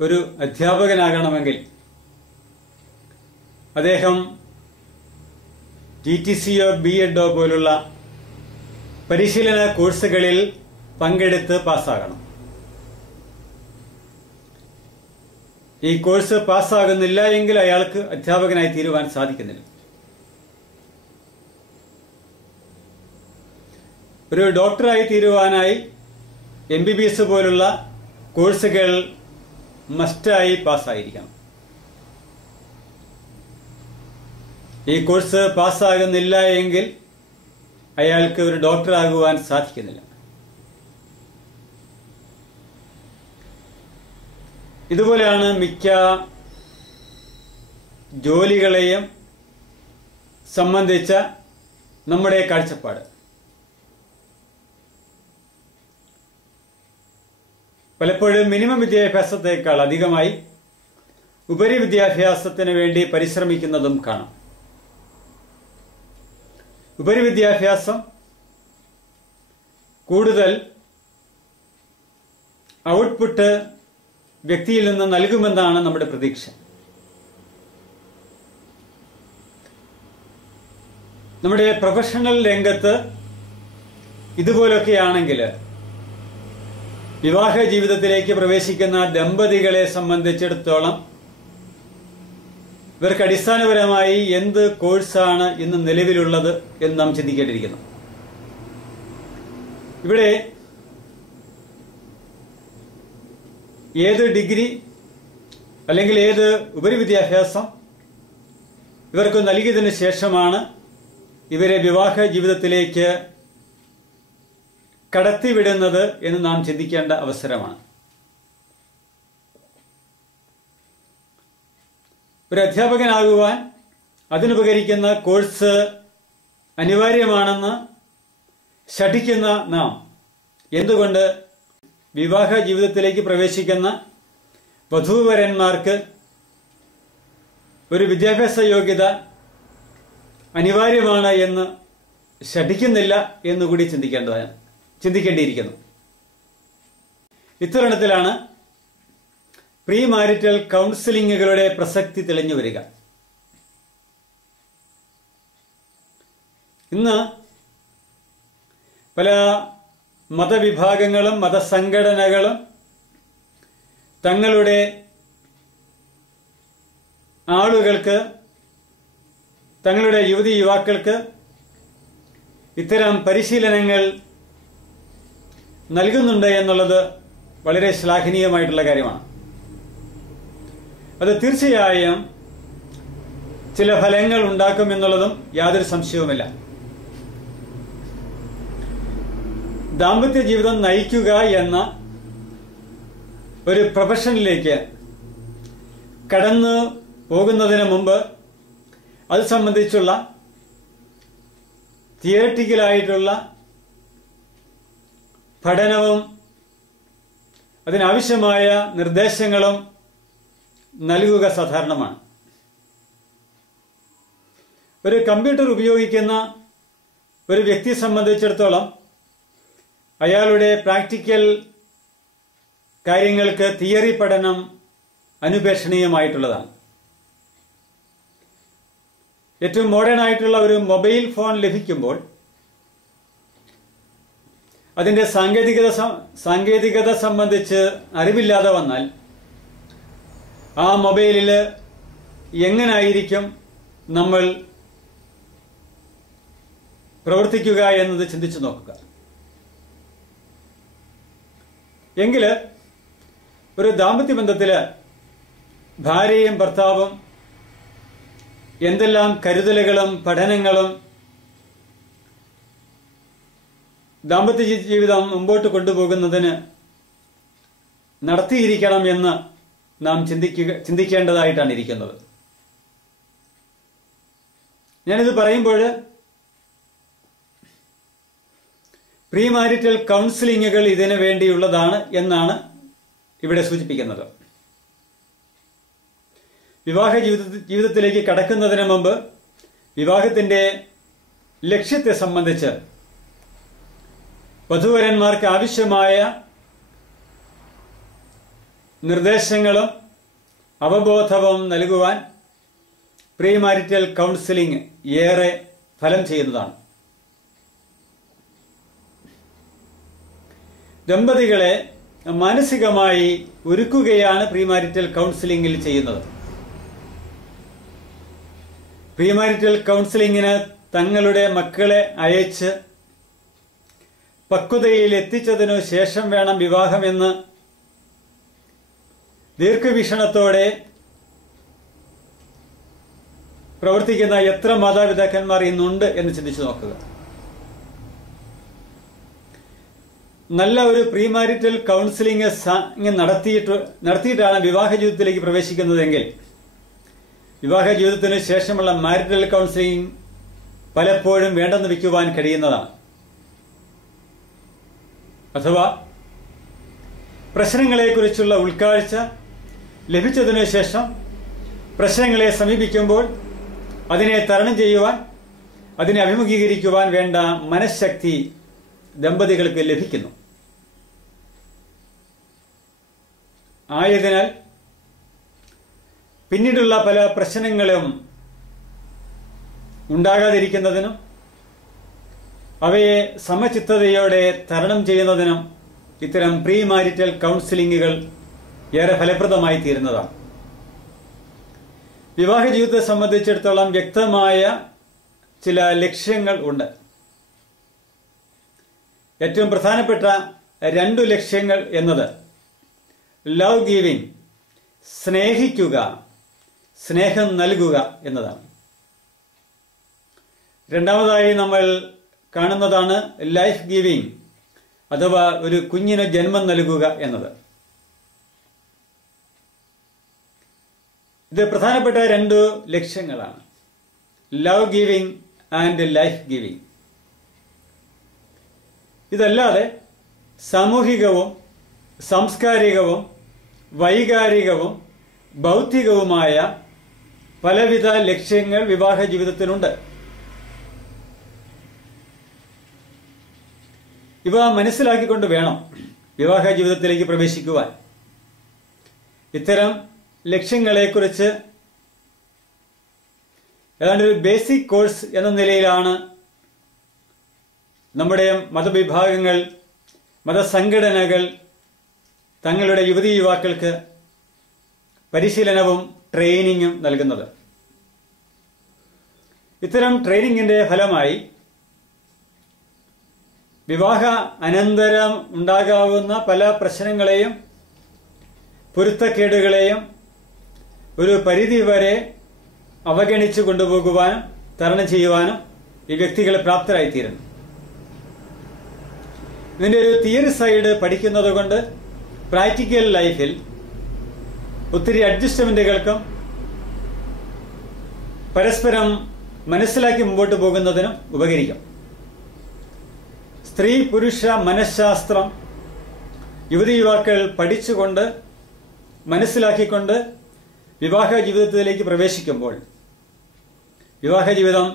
ഒരു അധ്യാപകനാകണമെങ്കിൽ അദ്ദേഹം TTCയോ BEdോ പോലുള്ള പരിശീലന കോഴ്സുകളിൽ പങ്കെടുത്ത് പാസ്സാകണം. ഈ കോഴ്സ് പാസ്സാകുന്നില്ല എങ്കിൽ അയാൾക്ക് അധ്യാപകനായി തീരുവാൻ സാധിക്കുന്നില്ല. ഒരു ഡോക്ടറായി തീരുവാനായി MBBS പോലുള്ള കോഴ്സുകൾ മസ്റ്റായി പാസ്സായിരിക്കണം. ഈ കോഴ്സ് പാസ്സാകുന്നില്ല എങ്കിൽ അയാൾക്ക് ഒരു ഡോക്ടറാകുവാൻ സാധിക്കുന്നില്ല. ഇതുപോലെയാണ് മിക്ക ജോലികളെയും സംബന്ധിച്ച നമ്മുടെ കാഴ്ചപ്പാട്. പലപ്പോഴും മിനിമം വിദ്യാഭ്യാസത്തെക്കാൾ അധികമായി ഉപരിവിദ്യാഭ്യാസത്തിന് വേണ്ടി പരിശ്രമിക്കുന്നതും കാണാം. ഉപരിവിദ്യാഭ്യാസം കൂടുതൽ ഔട്ട്പുട്ട് വ്യക്തിയിൽ നിന്ന് നൽകുമെന്നാണ് നമ്മുടെ പ്രതീക്ഷ. നമ്മുടെ പ്രൊഫഷണൽ രംഗത്ത് ഇതുപോലൊക്കെയാണെങ്കിൽ വിവാഹ ജീവിതത്തിലേക്ക് പ്രവേശിക്കുന്ന ദമ്പതികളെ സംബന്ധിച്ചിടത്തോളം ഇവർക്ക് അടിസ്ഥാനപരമായി എന്ത് കോഴ്സാണ് ഇന്ന് നിലവിലുള്ളത് എന്ന് നാം ചിന്തിക്കേണ്ടിയിരിക്കുന്നു. ഇവിടെ ഏത് ഡിഗ്രി അല്ലെങ്കിൽ ഏത് ഉപരിവിദ്യാഭ്യാസം ഇവർക്ക് നൽകിയതിനു ശേഷമാണ് ഇവരെ വിവാഹ ജീവിതത്തിലേക്ക് കടത്തിവിടുന്നത് എന്ന് നാം ചിന്തിക്കേണ്ട അവസരമാണ്. ഒരു അധ്യാപകനാകുവാൻ അതിനുപകരിക്കുന്ന കോഴ്സ് അനിവാര്യമാണെന്ന് ശഠിക്കുന്ന നാം എന്തുകൊണ്ട് വിവാഹ ജീവിതത്തിലേക്ക് പ്രവേശിക്കുന്ന വധൂവരന്മാർക്ക് ഒരു വിദ്യാഭ്യാസ യോഗ്യത അനിവാര്യമാണ് എന്ന് ശഠിക്കുന്നില്ല എന്നുകൂടി ചിന്തിക്കേണ്ടിയിരിക്കുന്നു. ഇത്തരുണത്തിലാണ് പ്രീ മാരിറ്റൽ കൗൺസിലിംഗുകളുടെ പ്രസക്തി തെളിഞ്ഞു വരിക. ഇന്ന് പല മതവിഭാഗങ്ങളും മതസംഘടനകളും തങ്ങളുടെ ആളുകൾക്ക്, തങ്ങളുടെ യുവതി യുവാക്കൾക്ക് ഇത്തരം പരിശീലനങ്ങൾ നൽകുന്നുണ്ട് എന്നുള്ളത് വളരെ ശ്ലാഘനീയമായിട്ടുള്ള കാര്യമാണ്. അത് തീർച്ചയായും ചില ഫലങ്ങൾ ഉണ്ടാക്കുമെന്നുള്ളതും യാതൊരു സംശയവുമില്ല. ദാമ്പത്യ ജീവിതം നയിക്കുക എന്ന ഒരു പ്രൊഫഷനിലേക്ക് കടന്നു പോകുന്നതിന് മുമ്പ് അത് സംബന്ധിച്ചുള്ള തിയററ്റിക്കലായിട്ടുള്ള പഠനവും അതിനാവശ്യമായ നിർദ്ദേശങ്ങളും നൽകുക സാധാരണമാണ്. ഒരു കമ്പ്യൂട്ടർ ഉപയോഗിക്കുന്ന ഒരു വ്യക്തിയെ സംബന്ധിച്ചിടത്തോളം അയാളുടെ പ്രാക്ടിക്കൽ കാര്യങ്ങൾക്ക് തിയറി പഠനം അനുപേക്ഷണീയമായിട്ടുള്ളതാണ്. ഏറ്റവും മോഡേൺ ആയിട്ടുള്ള ഒരു മൊബൈൽ ഫോൺ ലഭിക്കുമ്പോൾ അതിന്റെ സാങ്കേതികത സംബന്ധിച്ച് അറിവില്ലാതെ വന്നാൽ ആ മൊബൈലിൽ എങ്ങനായിരിക്കും നമ്മൾ പ്രവർത്തിക്കുക എന്നത് ചിന്തിച്ചു നോക്കുക. എങ്കില് ഒരു ദാമ്പത്യ ബന്ധത്തില് ഭാര്യയും ഭർത്താവും എന്തെല്ലാം കരുതലുകളും പഠനങ്ങളും ദാമ്പത്യ ജീവിതം മുമ്പോട്ട് കൊണ്ടുപോകുന്നതിന് നടത്തിയിരിക്കണം എന്ന് നാം ചിന്തിക്കേണ്ടതായിട്ടാണ് ഇരിക്കുന്നത്. ഞാനിത് പറയുമ്പോൾ പ്രീ മാരിറ്റൽ കൗൺസിലിംഗുകൾ ഇതിനു വേണ്ടിയുള്ളതാണ് എന്നാണ് ഇവിടെ സൂചിപ്പിക്കുന്നത്. വിവാഹ ജീവിതത്തിലേക്ക് കടക്കുന്നതിന് മുമ്പ് വിവാഹത്തിന്റെ ലക്ഷ്യത്തെ സംബന്ധിച്ച് വധൂവരന്മാർക്ക് ആവശ്യമായ നിർദ്ദേശങ്ങളും അവബോധവും നൽകുവാൻ പ്രീ മാരിറ്റൽ കൗൺസിലിംഗ് ഏറെ ഫലം ചെയ്യുന്നതാണ്. ദമ്പതികളെ മാനസികമായി ഒരുക്കുകയാണ് പ്രീ മാരിറ്റൽ കൗൺസിലിംഗിൽ ചെയ്യുന്നത്. പ്രീ മാരിറ്റൽ കൗൺസിലിംഗിന് തങ്ങളുടെ മക്കളെ അയച്ച് പക്വതയിൽ എത്തിച്ചതിനു ശേഷം വേണം വിവാഹമെന്ന് ദീർഘവീക്ഷണത്തോടെ പ്രവർത്തിക്കുന്ന എത്ര മാതാപിതാക്കന്മാർ ഇന്നുണ്ട് എന്ന് ചിന്തിച്ചു നോക്കുക. നല്ല ഒരു പ്രീ മാരിറ്റൽ കൗൺസിലിംഗ് നടത്തിയിട്ടാണ് വിവാഹ ജീവിതത്തിലേക്ക് പ്രവേശിക്കുന്നതെങ്കിൽ വിവാഹ ജീവിതത്തിന് ശേഷമുള്ള മാരിറ്റൽ കൗൺസിലിംഗ് പലപ്പോഴും വേണ്ടെന്ന് വയ്ക്കുവാൻ കഴിയുന്നതാണ്. അഥവാ പ്രശ്നങ്ങളെക്കുറിച്ചുള്ള ഉൾക്കാഴ്ച ലഭിച്ചതിനു ശേഷം പ്രശ്നങ്ങളെ സമീപിക്കുമ്പോൾ അതിനെ തരണം ചെയ്യുവാൻ, അതിനെ അഭിമുഖീകരിക്കുവാൻ വേണ്ട മനഃശക്തി ദമ്പതികൾക്ക് ലഭിക്കുന്നു. ആയതിനാൽ പിന്നീടുള്ള പല പ്രശ്നങ്ങളും ഉണ്ടാകാതിരിക്കുന്നതിനും അവയെ സമചിത്തതയോടെ തരണം ചെയ്യുന്നതിനും ഇത്തരം പ്രീ മാരിറ്റൽ കൗൺസിലിംഗുകൾ ഏറെ ഫലപ്രദമായി തീരുന്നതാണ്. വിവാഹ ജീവിതത്തെ സംബന്ധിച്ചിടത്തോളം വ്യക്തമായ ചില ലക്ഷ്യങ്ങൾ ഉണ്ട്. ഏറ്റവും പ്രധാനപ്പെട്ട 2 ലക്ഷ്യങ്ങൾ എന്നത് ലവ് ഗിവിംഗ്, സ്നേഹിക്കുക, സ്നേഹം നൽകുക എന്നതാണ്. രണ്ടാമതായി നമ്മൾ കാണുന്നതാണ് ലൈഫ് ഗിവിംഗ് അഥവാ ഒരു കുഞ്ഞിന് ജന്മം നൽകുക എന്നത്. ഇത് പ്രധാനപ്പെട്ട 2 ലക്ഷ്യങ്ങളാണ്, love giving and life giving. ഇതല്ലാതെ സാമൂഹികവും സാംസ്കാരികവും വൈകാരികവും ബൗദ്ധികവുമായ പലവിധ ലക്ഷ്യങ്ങൾ വിവാഹ ജീവിതത്തിനുണ്ട്. ഇവ മനസ്സിലാക്കിക്കൊണ്ട് വേണം വിവാഹ ജീവിതത്തിലേക്ക് പ്രവേശിക്കുവാൻ. ഇത്തരം ലക്ഷ്യങ്ങളെക്കുറിച്ച് ഏതാണ്ട് ഒരു ബേസിക് കോഴ്സ് എന്ന നിലയിലാണ് നമ്മുടെ മതവിഭാഗങ്ങൾ, മതസംഘടനകൾ തങ്ങളുടെ യുവതീ യുവാക്കൾക്ക് പരിശീലനവും ട്രെയിനിങ്ങും നൽകുന്നത്. ഇത്തരം ട്രെയിനിങ്ങിന്റെ ഫലമായി വിവാഹ അനന്തരം ഉണ്ടാകാവുന്ന പല പ്രശ്നങ്ങളെയും പൊരുത്തക്കേടുകളെയും ഒരു പരിധിവരെ അവഗണിച്ചു കൊണ്ടുപോകുവാനും തരണം ചെയ്യുവാനും ഈ വ്യക്തികൾ പ്രാപ്തരായിത്തീരുന്നു. ഇതിന്റെ ഒരു തിയറി സൈഡ് പഠിക്കുന്നത് കൊണ്ട് പ്രാക്ടിക്കൽ ലൈഫിൽ ഒത്തിരി അഡ്ജസ്റ്റ്മെന്റുകൾക്കും പരസ്പരം മനസ്സിലാക്കി മുമ്പോട്ട് പോകുന്നതിനും ഉപകരിക്കും. സ്ത്രീ പുരുഷ മനഃശാസ്ത്രം യുവതി യുവാക്കൾ പഠിച്ചുകൊണ്ട് മനസ്സിലാക്കിക്കൊണ്ട് വിവാഹ ജീവിതത്തിലേക്ക് പ്രവേശിക്കുമ്പോൾ വിവാഹ ജീവിതം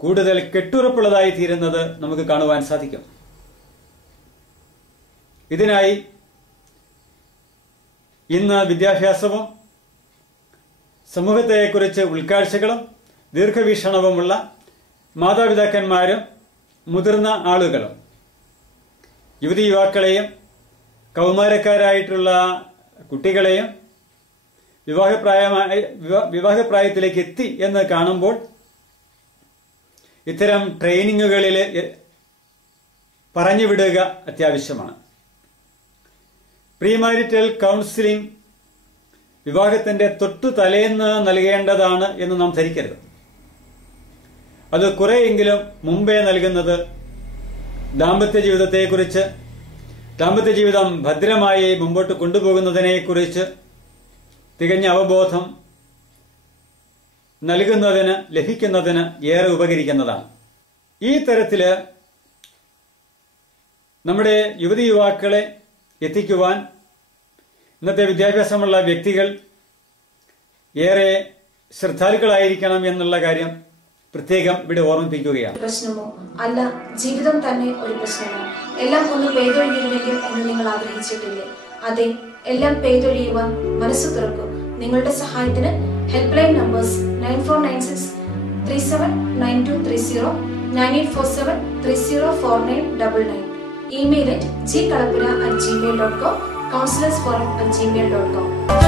കൂടുതൽ കെട്ടുറപ്പുള്ളതായി തീരുന്നത് നമുക്ക് കാണുവാൻ സാധിക്കും. ഇതിനായി ഇന്ന് വിദ്യാഭ്യാസവും സമൂഹത്തെക്കുറിച്ച് ഉൾക്കാഴ്ചകളും ദീർഘവീക്ഷണവുമുള്ള മാതാപിതാക്കന്മാരും മുതിർന്ന ആളുകളും യുവതി യുവാക്കളെയും കൗമാരക്കാരായിട്ടുള്ള കുട്ടികളെയും വിവാഹപ്രായത്തിലേക്ക് എത്തി എന്ന് കാണുമ്പോൾ ഇത്തരം ട്രെയിനിങ്ങുകളിൽ പറഞ്ഞുവിടുക അത്യാവശ്യമാണ്. പ്രീ മാരിറ്റൽ കൗൺസിലിംഗ് വിവാഹത്തിന്റെ തൊട്ടു തലേന്ന് നൽകേണ്ടതാണ് എന്ന് നാം ധരിക്കരുത്. അത് കുറെയെങ്കിലും മുമ്പേ നൽകുന്നത് ദാമ്പത്യ ജീവിതത്തെക്കുറിച്ച്, ദാമ്പത്യ ജീവിതം ഭദ്രമായി മുമ്പോട്ട് കൊണ്ടുപോകുന്നതിനെക്കുറിച്ച് തികഞ്ഞ അവബോധം നൽകുന്നതിന്, ലഭിക്കുന്നതിന് ഏറെ ഉപകരിക്കുന്നതാണ്. ഈ തരത്തില് നമ്മുടെ യുവതി യുവാക്കളെ എത്തിക്കുവാൻ ഇന്നത്തെ വിദ്യാഭ്യാസമുള്ള വ്യക്തികൾ ഏറെ ശ്രദ്ധാലുക്കളായിരിക്കണം എന്നുള്ള കാര്യം പ്രത്യേകം ഇവിടെ ഓർമ്മിപ്പിക്കുകയാണ്. പ്രശ്നമോ അല്ല, ജീവിതം തന്നെ ഒരു പ്രശ്നമോ? എല്ലാം ഒന്ന് പെയ്തൊഴിഞ്ഞിരുന്നെങ്കിൽ എന്ന് നിങ്ങൾ ആഗ്രഹിച്ചിട്ടില്ലേ? അതെ, എല്ലാം പെയ്തൊഴിയുവാൻ മനസ്സു തുറക്കും. നിങ്ങളുടെ സഹായത്തിന് help line numbers 9496379230, 9847304999, email at gkalapura@gmail.com, counselorsforum@gmail.com.